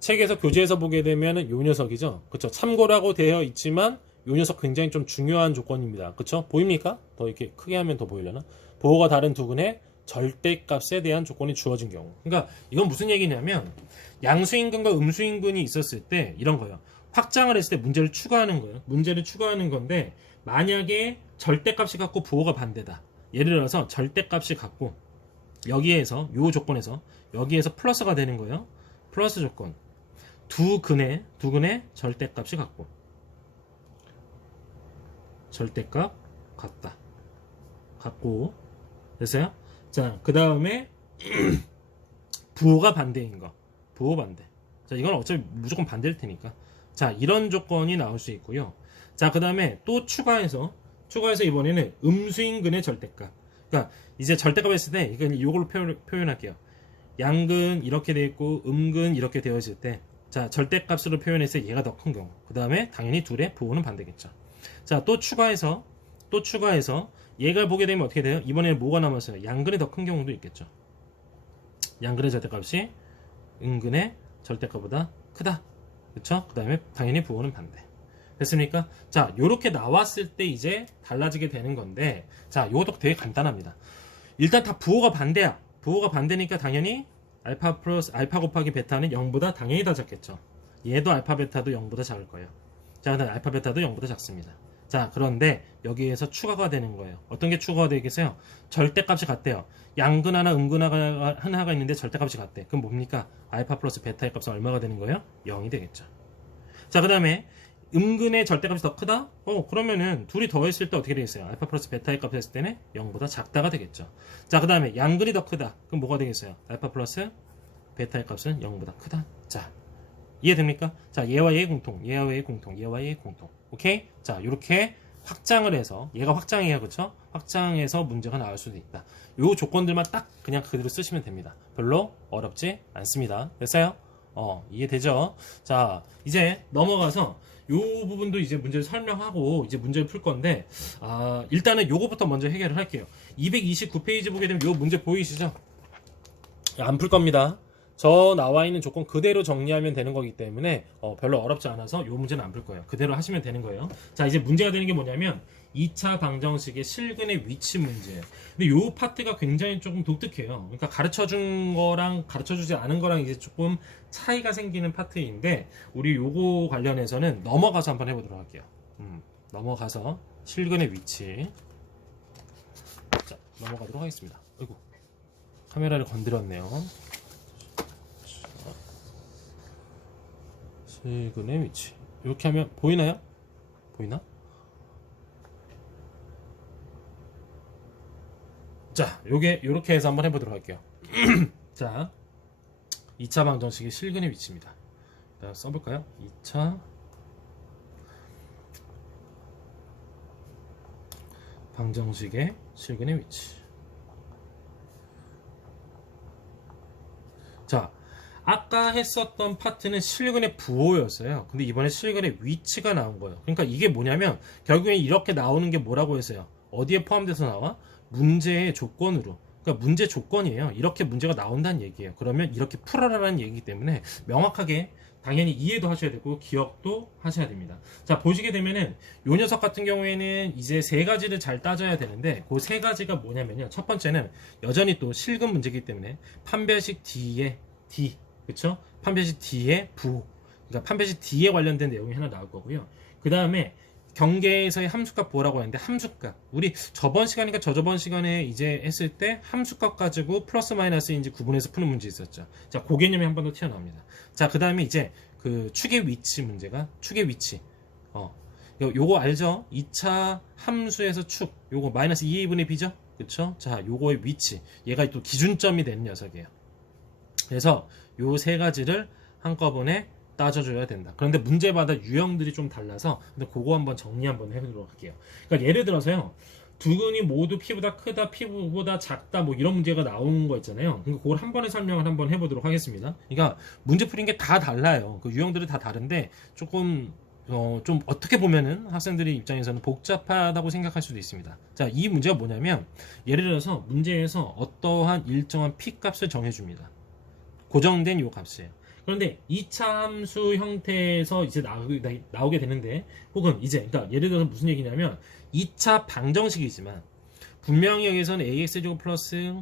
책에서 교재에서 보게 되면 요 녀석이죠. 그쵸? 참고라고 되어 있지만 요 녀석 굉장히 좀 중요한 조건입니다. 그쵸? 보입니까? 더 이렇게 크게 하면 더 보이려나? 부호가 다른 두 근의 절대값에 대한 조건이 주어진 경우. 그러니까 이건 무슨 얘기냐면 양수인근과 음수인근이 있었을 때 이런 거예요. 확장을 했을 때 문제를 추가하는 거예요. 문제를 추가하는 건데 만약에 절대값이 같고 부호가 반대다. 예를 들어서 절대값이 같고 여기에서 요 조건에서 여기에서 플러스가 되는 거예요. 플러스 조건. 두 근의 절대값이 같고 절대값 같다. 같고 됐어요? 자, 그 다음에 부호가 반대인 거. 부호 반대. 자, 이건 어차피 무조건 반대일 테니까. 자, 이런 조건이 나올 수 있고요. 자, 그 다음에 또 추가해서 이번에는 음수인근의 절대값. 그러니까 이제 절대값 했을 때 이건 이걸로 표현할게요. 양근 이렇게 되어 있고 음근 이렇게 되어 있을 때 자, 절대값으로 표현했을 때 얘가 더 큰 경우. 그 다음에 당연히 둘의 부호는 반대겠죠. 자, 또 추가해서 얘가 보게 되면 어떻게 돼요? 이번에는 뭐가 남았어요? 양근이 더 큰 경우도 있겠죠. 양근의 절대값이 음근의 절대값보다 크다. 그쵸? 그 다음에 당연히 부호는 반대. 됐습니까? 자, 요렇게 나왔을 때 이제 달라지게 되는 건데, 자, 요것도 되게 간단합니다. 일단 다 부호가 반대야. 부호가 반대니까 당연히 알파 곱하기 베타는 0보다 당연히 더 작겠죠. 얘도 알파 베타도 0보다 작을 거예요. 자, 그다음 알파 베타도 0보다 작습니다. 자, 그런데 여기에서 추가가 되는 거예요. 어떤 게 추가가 되겠어요? 절대값이 같대요. 양근 하나, 음근 하나가 있는데 절대값이 같대. 그럼 뭡니까? 알파 플러스 베타의 값은 얼마가 되는 거예요? 0이 되겠죠. 자, 그 다음에 음근의 절대값이 더 크다? 그러면은 둘이 더했을 때 어떻게 되겠어요? 알파 플러스 베타의 값 했을 때는 0보다 작다가 되겠죠. 자, 그 다음에 양근이 더 크다. 그럼 뭐가 되겠어요? 알파 플러스 베타의 값은 0보다 크다. 자, 이해됩니까? 자, 얘와 얘의 공통, 얘와 얘의 공통, 얘와 얘의 공통. 오케이? 자, 이렇게 확장을 해서, 얘가 확장이에요, 그쵸? 확장해서 문제가 나올 수도 있다. 요 조건들만 딱 그냥 그대로 쓰시면 됩니다. 별로 어렵지 않습니다. 됐어요? 이해되죠? 자, 이제 넘어가서 요 부분도 이제 문제를 설명하고 이제 문제를 풀 건데, 일단은 요거부터 먼저 해결을 할게요. 229페이지 보게 되면 요 문제 보이시죠? 안 풀 겁니다. 저 나와 있는 조건 그대로 정리하면 되는 거기 때문에 별로 어렵지 않아서 요 문제는 안 풀 거예요. 그대로 하시면 되는 거예요. 자, 이제 문제가 되는 게 뭐냐면 2차 방정식의 실근의 위치 문제예요. 근데 요 파트가 굉장히 조금 독특해요. 그러니까 가르쳐준 거랑 가르쳐주지 않은 거랑 이제 조금 차이가 생기는 파트인데 우리 요거 관련해서는 넘어가서 한번 해보도록 할게요. 넘어가서 실근의 위치. 자, 넘어가도록 하겠습니다. 아이고, 카메라를 건드렸네요. 실근의 위치. 이렇게 하면 보이나요? 보이나? 자, 요렇게 해서 한번 해보도록 할게요. 자, 2차 방정식의 실근의 위치입니다. 자, 써볼까요? 2차 방정식의 실근의 위치. 자, 아까 했었던 파트는 실근의 부호였어요. 근데 이번에 실근의 위치가 나온 거예요. 그러니까 이게 뭐냐면 결국에 이렇게 나오는 게 뭐라고 했어요? 어디에 포함돼서 나와? 문제의 조건으로. 그러니까 문제 조건이에요. 이렇게 문제가 나온다는 얘기예요. 그러면 이렇게 풀어라라는 얘기이기 때문에 명확하게 당연히 이해도 하셔야 되고 기억도 하셔야 됩니다. 자, 보시게 되면은 요 녀석 같은 경우에는 이제 세 가지를 잘 따져야 되는데 그 세 가지가 뭐냐면요. 첫 번째는 여전히 또 실근 문제이기 때문에 판별식 D의 D, 그쵸? 판별식 D의 부호, 그러니까 판별식 D에 관련된 내용이 하나 나올 거고요. 그 다음에 경계에서의 함수값 부호라고 하는데 함수값, 우리 저번 시간인가 저저번 시간에 이제 했을 때 함수값 가지고 플러스 마이너스인지 구분해서 푸는 문제 있었죠. 자, 그 개념이 한 번 더 튀어나옵니다. 자, 그 다음에 이제 그 축의 위치 문제가, 축의 위치, 요거 알죠? 2차 함수에서 축, 요거 마이너스 2a분의 b죠? 그쵸? 자, 요거의 위치, 얘가 또 기준점이 되는 녀석이에요. 그래서 요 세 가지를 한꺼번에 따져줘야 된다. 그런데 문제마다 유형들이 좀 달라서 근데 그거 한번 정리 한번 해보도록 할게요. 그러니까 예를 들어서요, 두 근이 모두 P보다 크다, P보다 작다, 뭐 이런 문제가 나오는 거 있잖아요. 그러니까 그걸 한 번에 설명을 한번 해보도록 하겠습니다. 그러니까 문제 풀인 게 다 달라요. 그 유형들이 다 다른데 조금 좀 어떻게 보면은 학생들의 입장에서는 복잡하다고 생각할 수도 있습니다. 자, 이 문제가 뭐냐면 예를 들어서 문제에서 어떠한 일정한 P 값을 정해줍니다. 고정된 요 값이에요. 그런데 2차 함수 형태에서 이제 나오게 되는데, 혹은 이제, 그러니까 예를 들어서 무슨 얘기냐면, 2차 방정식이지만, 분명히 여기서는 ax제곱 플러스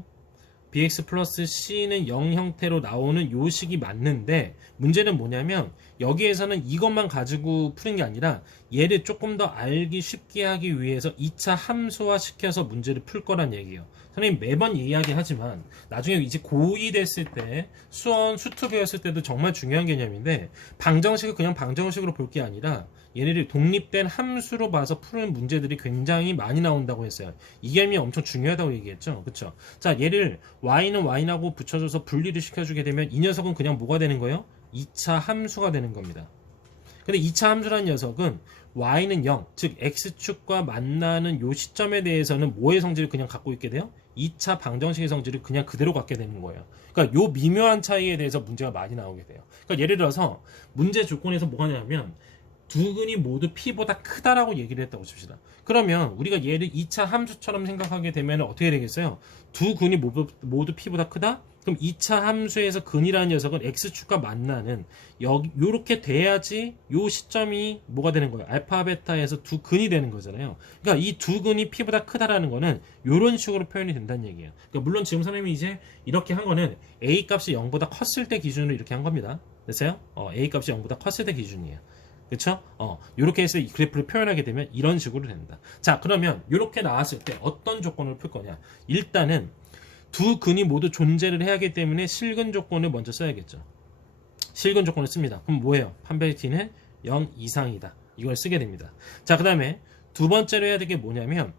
bx 플러스 c는 0 형태로 나오는 요 식이 맞는데 문제는 뭐냐면 여기에서는 이것만 가지고 푸는 게 아니라 얘를 조금 더 알기 쉽게 하기 위해서 2차 함수화 시켜서 문제를 풀 거란 얘기예요. 선생님 매번 이야기하지만 나중에 이제 고2 됐을 때 수원 수투 배웠을 때도 정말 중요한 개념인데 방정식을 그냥 방정식으로 볼 게 아니라 얘네를 독립된 함수로 봐서 푸는 문제들이 굉장히 많이 나온다고 했어요. 이 개념이 엄청 중요하다고 얘기했죠. 그쵸? 자, 얘를 y는 y하고 붙여줘서 분리를 시켜주게 되면 이 녀석은 그냥 뭐가 되는 거예요? 2차 함수가 되는 겁니다. 근데 2차 함수라는 녀석은 y는 0, 즉 x축과 만나는 요 시점에 대해서는 뭐의 성질을 그냥 갖고 있게 돼요? 2차 방정식의 성질을 그냥 그대로 갖게 되는 거예요. 그러니까 요 미묘한 차이에 대해서 문제가 많이 나오게 돼요. 그러니까 예를 들어서 문제 조건에서 뭐가 나냐면 두 근이 모두 p보다 크다라고 얘기를 했다고 칩시다. 그러면 우리가 얘를 2차 함수처럼 생각하게 되면 어떻게 되겠어요? 두 근이 모두 p보다 크다? 그럼 2차 함수에서 근이라는 녀석은 x축과 만나는 요렇게 돼야지 요 시점이 뭐가 되는 거예요? 알파 베타에서 두 근이 되는 거잖아요. 그러니까 이 두 근이 p보다 크다라는 거는 요런 식으로 표현이 된다는 얘기예요. 그러니까 물론 지금 선생님이 이제 이렇게 한 거는 a 값이 0보다 컸을 때 기준으로 이렇게 한 겁니다. 됐어요? a 값이 0보다 컸을 때 기준이에요. 그쵸? 요렇게 해서 이 그래프를 표현하게 되면 이런 식으로 된다. 자, 그러면 요렇게 나왔을 때 어떤 조건을 풀 거냐? 일단은 두 근이 모두 존재를 해야 하기 때문에 실근 조건을 먼저 써야겠죠. 실근 조건을 씁니다. 그럼 뭐예요? 판별t는 0 이상이다. 이걸 쓰게 됩니다. 자, 그 다음에 두 번째로 해야 될 게 뭐냐면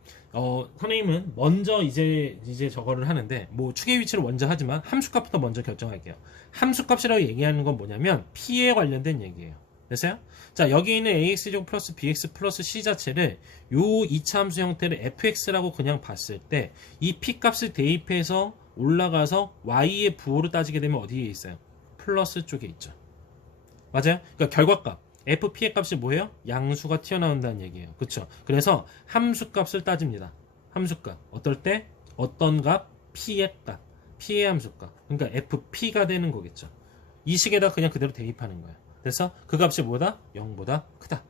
선생님은 먼저 이제 저거를 하는데 뭐 축의 위치를 먼저 하지만 함수값부터 먼저 결정할게요. 함수값이라고 얘기하는 건 뭐냐면 p에 관련된 얘기예요. 됐어요? 자, 여기 있는 ax제곱 플러스 bx 플러스 c 자체를 요 2차 함수 형태를 fx라고 그냥 봤을 때 이 p값을 대입해서 올라가서 y의 부호를 따지게 되면 어디에 있어요? 플러스 쪽에 있죠. 맞아요? 그러니까 결과값 fp의 값이 뭐예요? 양수가 튀어나온다는 얘기예요. 그쵸? 그래서 함수값을 따집니다. 함수값 어떨 때? 어떤 값? p의 값 p의 함수값 그러니까 fp가 되는 거겠죠. 이 식에다 그냥 그대로 대입하는 거예요. 그래서 그 값이 뭐다? 0보다 크다.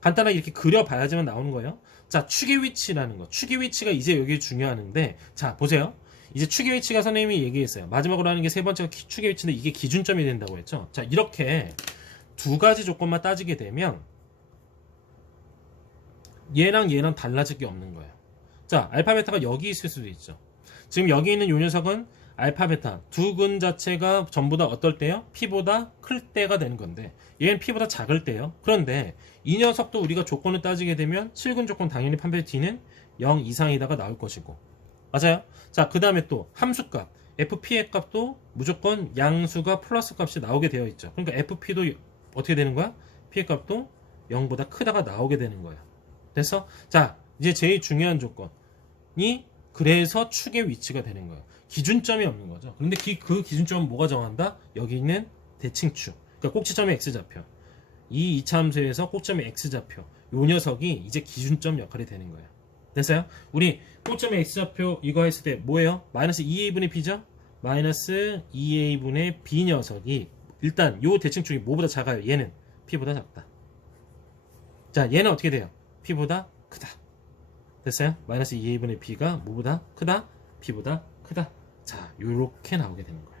간단하게 이렇게 그려봐야지만 나오는 거예요. 자, 축의 위치라는 거. 축의 위치가 이제 여기 중요하는데, 자, 보세요. 이제 축의 위치가 선생님이 얘기했어요. 마지막으로 하는 게 세 번째가 축의 위치인데 이게 기준점이 된다고 했죠. 자, 이렇게 두 가지 조건만 따지게 되면 얘랑 얘랑 달라질 게 없는 거예요. 자, 알파 베타가 여기 있을 수도 있죠. 지금 여기 있는 요 녀석은 알파 베타 두 근 자체가 전부 다 어떨 때요? p보다 클 때가 되는 건데 얘는 p보다 작을 때요. 그런데 이 녀석도 우리가 조건을 따지게 되면 실근 조건 당연히 판별 t는 0 이상이다가 나올 것이고 맞아요? 자, 그 다음에 또 함수값 fp의 값도 무조건 양수가 플러스 값이 나오게 되어 있죠. 그러니까 fp도 어떻게 되는 거야? p의 값도 0보다 크다가 나오게 되는 거예요. 됐어? 자, 이제 제일 중요한 조건이 그래서 축의 위치가 되는 거예요. 기준점이 없는 거죠. 그런데 그 기준점은 뭐가 정한다? 여기 있는 대칭축. 그러니까 꼭지점의 x좌표. 이 2차 함수에서 꼭지점의 x좌표. 요 녀석이 이제 기준점 역할이 되는 거예요. 됐어요? 우리 꼭지점의 x좌표 이거 했을 때 뭐예요? 마이너스 2a분의 b죠? 마이너스 2a분의 b 녀석이 일단 요 대칭축이 뭐보다 작아요? 얘는 p보다 작다. 자, 얘는 어떻게 돼요? p보다 크다. 됐어요? 마이너스 2a분의 b가 뭐보다 크다? p보다 크다. 자, 요렇게 나오게 되는 거예요.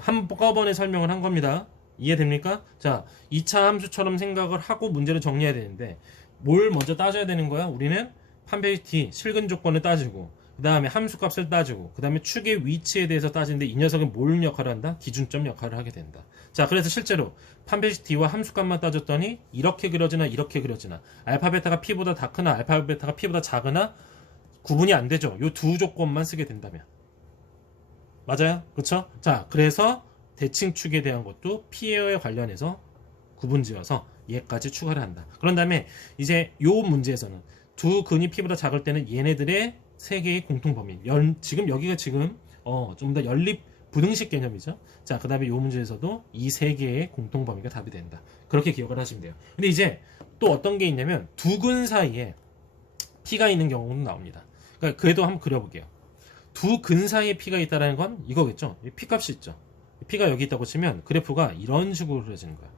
한꺼번에 설명을 한 겁니다. 이해됩니까? 자, 2차 함수처럼 생각을 하고 문제를 정리해야 되는데 뭘 먼저 따져야 되는 거야? 우리는 판별 t, 실근 조건을 따지고 그 다음에 함수값을 따지고 그 다음에 축의 위치에 대해서 따지는데 이 녀석은 뭘 역할을 한다? 기준점 역할을 하게 된다. 자, 그래서 실제로 판별 t와 함수값만 따졌더니 이렇게 그려지나 이렇게 그려지나 알파 베타가 p보다 다 크나 알파 베타가 p보다 작으나 구분이 안 되죠. 요 두 조건만 쓰게 된다면. 맞아요? 그렇죠? 자, 그래서 대칭축에 대한 것도 p에 관련해서 구분지어서 얘까지 추가를 한다. 그런 다음에 이제 요 문제에서는 두 근이 p보다 작을 때는 얘네들의 세 개의 공통범위. 지금 여기가 지금 좀 더 연립 부등식 개념이죠. 자, 그 다음에 요 문제에서도 이 세 개의 공통범위가 답이 된다. 그렇게 기억을 하시면 돼요. 근데 이제 또 어떤 게 있냐면 두 근 사이에 p가 있는 경우는 나옵니다. 그러니까 그래도 한번 그려볼게요. 두 근 사이에 p가 있다는 건 이거겠죠. p 값이 있죠. p가 여기 있다고 치면 그래프가 이런 식으로 그려지는 거야.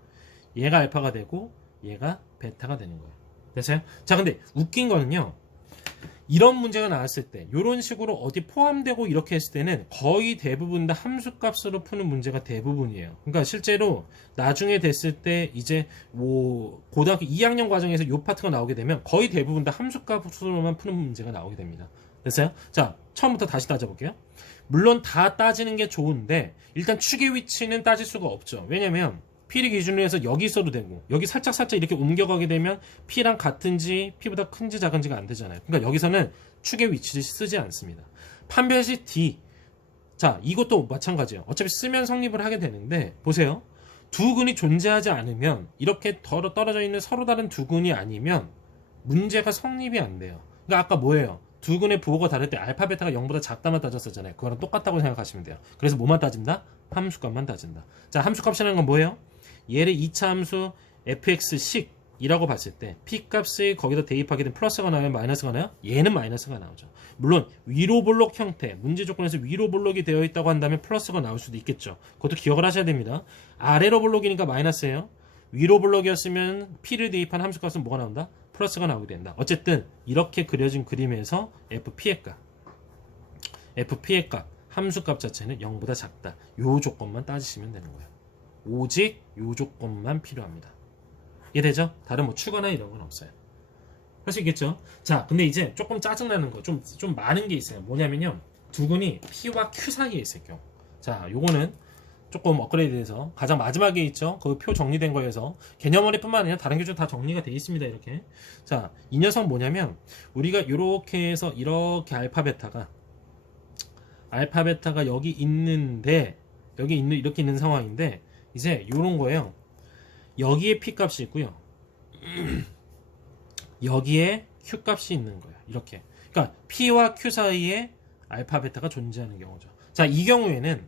얘가 알파가 되고 얘가 베타가 되는 거예요. 됐어요? 자, 근데 웃긴 거는요. 이런 문제가 나왔을 때 이런 식으로 어디 포함되고 이렇게 했을 때는 거의 대부분 다 함수값으로 푸는 문제가 대부분이에요. 그러니까 실제로 나중에 됐을 때 이제 뭐 고등학교 2학년 과정에서 이 파트가 나오게 되면 거의 대부분 다 함수값으로만 푸는 문제가 나오게 됩니다. 됐어요? 자, 처음부터 다시 따져볼게요. 물론 다 따지는 게 좋은데 일단 축의 위치는 따질 수가 없죠. 왜냐면 P를 기준으로 해서 여기 있어도 되고 여기 살짝 이렇게 옮겨가게 되면 P랑 같은지 P보다 큰지 작은지가 안 되잖아요. 그러니까 여기서는 축의 위치를 쓰지 않습니다. 판별식 D. 자, 이것도 마찬가지예요. 어차피 쓰면 성립을 하게 되는데 보세요. 두 근이 존재하지 않으면 이렇게 떨어져 있는 서로 다른 두 근이 아니면 문제가 성립이 안 돼요. 그러니까 아까 뭐예요? 두 근의 부호가 다를 때 알파 베타가 0보다 작다만 따졌었잖아요. 그거랑 똑같다고 생각하시면 돼요. 그래서 뭐만 따진다? 함수값만 따진다. 자, 함수값이라는 건 뭐예요? 얘를 2차 함수 fx식이라고 봤을 때 p값을 거기다 대입하게 되면 플러스가 나와요? 마이너스가 나와요? 얘는 마이너스가 나오죠. 물론 위로 볼록 형태, 문제 조건에서 위로 볼록이 되어 있다고 한다면 플러스가 나올 수도 있겠죠. 그것도 기억을 하셔야 됩니다. 아래로 볼록이니까 마이너스예요. 위로 볼록이었으면 p를 대입한 함수값은 뭐가 나온다? 플러스가 나오게 된다. 어쨌든 이렇게 그려진 그림에서 fp의 값, 함수값 자체는 0보다 작다. 요 조건만 따지시면 되는 거예요. 오직 요 조건만 필요합니다. 이해되죠? 다른 뭐 추가나 이런 건 없어요. 할 수 있겠죠? 자, 근데 이제 조금 짜증나는 거, 좀 많은 게 있어요. 뭐냐면요. 두 근이 P와 Q 사이에 있을 경우. 자, 요거는 조금 업그레이드돼서 가장 마지막에 있죠. 그 표 정리된 거에서 개념원리뿐만 아니라 다른 교재도 다 정리가 돼 있습니다. 이렇게. 자, 이 녀석 뭐냐면 우리가 이렇게 해서 이렇게 알파 베타가 여기 있는데 이렇게 있는 상황인데 이제 요런 거예요. 여기에 P 값이 있고요. 여기에 Q 값이 있는 거예요. 이렇게. 그러니까 P와 Q 사이에 알파 베타가 존재하는 경우죠. 자, 이 경우에는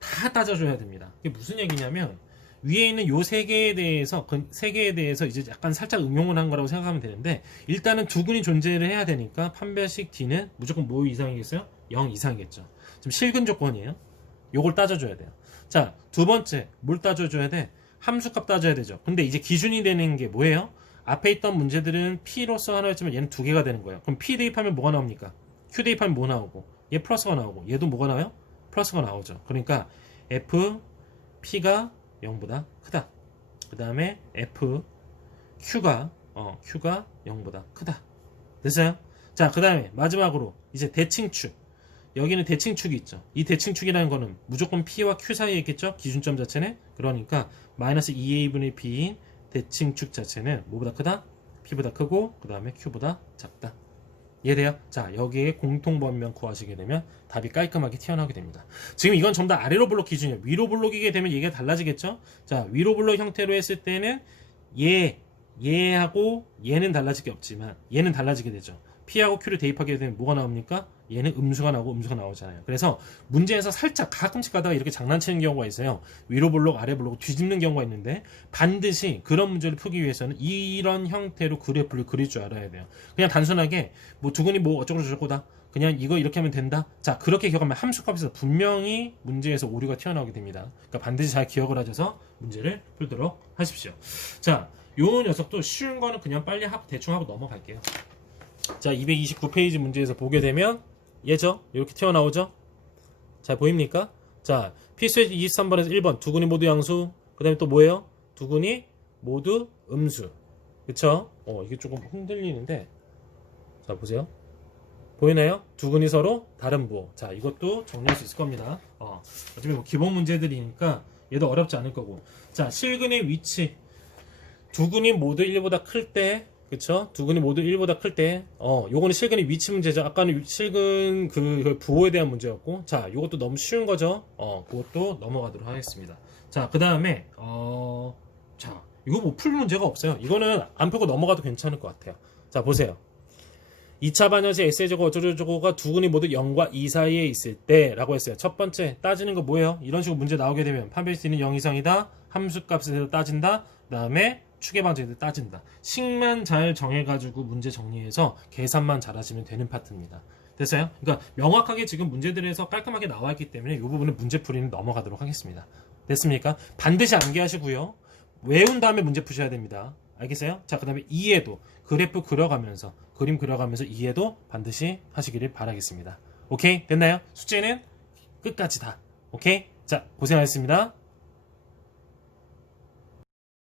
다 따져줘야 됩니다. 이게 무슨 얘기냐면 위에 있는 요 세 개에 대해서 이제 약간 살짝 응용을 한 거라고 생각하면 되는데 일단은 두 근이 존재를 해야 되니까 판별식 D는 무조건 뭐 이상이겠어요? 0 이상이겠죠. 지금 실근 조건이에요. 요걸 따져줘야 돼요. 자, 두 번째 뭘 따져줘야 돼? 함수값 따져야 되죠. 근데 이제 기준이 되는 게 뭐예요? 앞에 있던 문제들은 P로서 하나였지만 얘는 두 개가 되는 거예요. 그럼 P 대입하면 뭐가 나옵니까? Q 대입하면 뭐 나오고 얘 플러스가 나오고 얘도 뭐가 나와요? 플러스가 나오죠. 그러니까 F, P가 0보다 크다. 그 다음에 F, Q가 0보다 크다. 됐어요? 자, 그 다음에 마지막으로 이제 대칭축. 여기는 대칭축이 있죠. 이 대칭축이라는 거는 무조건 P와 Q 사이에 있겠죠? 기준점 자체는. 그러니까 마이너스 2A분의 B인 대칭축 자체는 뭐보다 크다? P보다 크고 그 다음에 Q보다 작다. 이해돼요? 자, 여기에 공통번면 구하시게 되면 답이 깔끔하게 튀어나오게 됩니다. 지금 이건 전부 다 아래로 블록 기준이에요. 위로 블록이게 되면 얘기가 달라지겠죠? 자, 위로 블록 형태로 했을 때는 얘하고 얘는 달라질 게 없지만 얘는 달라지게 되죠. P하고 Q를 대입하게 되면 뭐가 나옵니까? 얘는 음수가 나오고 음수가 나오잖아요. 그래서 문제에서 살짝 가끔씩 가다가 이렇게 장난치는 경우가 있어요. 위로 블록, 아래 블록 뒤집는 경우가 있는데 반드시 그런 문제를 풀기 위해서는 이런 형태로 그래프를 그릴 줄 알아야 돼요. 그냥 단순하게 뭐 두 근이 뭐 어쩌고 저쩌고다. 그냥 이거 이렇게 하면 된다. 자, 그렇게 기억하면 함수값에서 분명히 문제에서 오류가 튀어나오게 됩니다. 그러니까 반드시 잘 기억을 하셔서 문제를 풀도록 하십시오. 자, 요 녀석도 쉬운 거는 그냥 빨리 대충 하고 넘어갈게요. 자, 229페이지 문제에서 보게 되면 얘죠? 이렇게 튀어나오죠? 잘 보입니까? 자, 필수의 23번에서 1번 두 근이 모두 양수. 그 다음에 또 뭐예요? 두 근이 모두 음수. 그쵸? 이게 조금 흔들리는데 자, 보세요. 보이나요? 두 근이 서로 다른 부호. 자, 이것도 정리할 수 있을 겁니다. 어차피 뭐 기본 문제들이니까 얘도 어렵지 않을 거고. 자, 실근의 위치. 두 근이 모두 1보다 클 때, 그쵸? 두 근이 모두 1보다 클 때, 요거는 실근의 위치 문제죠. 아까는 실근 그 부호에 대한 문제였고. 자, 요것도 너무 쉬운 거죠? 그것도 넘어가도록 하겠습니다. 자, 그 다음에, 자, 이거 뭐 풀 문제가 없어요. 이거는 안 풀고 넘어가도 괜찮을 것 같아요. 자, 보세요. 2차 반연식 X제곱 어쩌고저쩌고가 두 근이 모두 0과 2 사이에 있을 때 라고 했어요. 첫 번째 따지는 거 뭐예요? 이런 식으로 문제 나오게 되면 판별식 D는 0 이상이다. 함수값에서 따진다. 그 다음에 추계 방정에서 따진다. 식만 잘 정해가지고 문제 정리해서 계산만 잘하시면 되는 파트입니다. 됐어요? 그러니까 명확하게 지금 문제들에서 깔끔하게 나와 있기 때문에 이 부분은 문제풀이는 넘어가도록 하겠습니다. 됐습니까? 반드시 암기하시고요. 외운 다음에 문제 푸셔야 됩니다. 알겠어요? 자, 그 다음에 이해도 그래프 그려가면서 그림 그려가면서 이해도 반드시 하시기를 바라겠습니다. 오케이? 됐나요? 숙제는 끝까지 다. 오케이? 자, 고생하셨습니다.